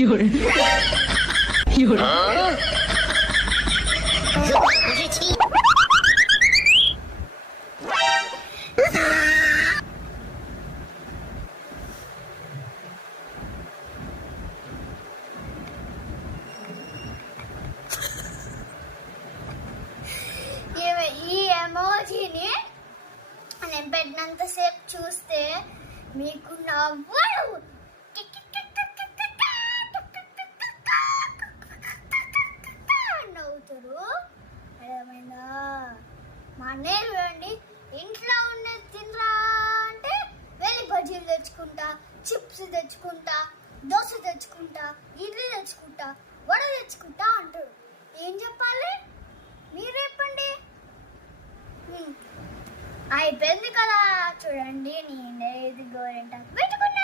有人，有人。ఈ ఎమోజీని నేను పెట్టినంతసేపు చూస్తే మీకు నవ్వడు నవ్వుతారు. అర్థమైందా? మా అన్నయ్య చూడండి, ఇంట్లో ఉన్నది తినరా అంటే వెళ్ళి బజ్జీలు తెచ్చుకుంటా, చిప్స్ తెచ్చుకుంటా, దోశ తెచ్చుకుంటా, ఇడ్లీ తెచ్చుకుంటా, వడ తెచ్చుకుంటా అంటారు. ఏం చెప్పాలి మీరు చెప్పండి? అయిపోయింది కదా, చూడండి నేనే ఇది గోరెంట పెట్టుకున్నా.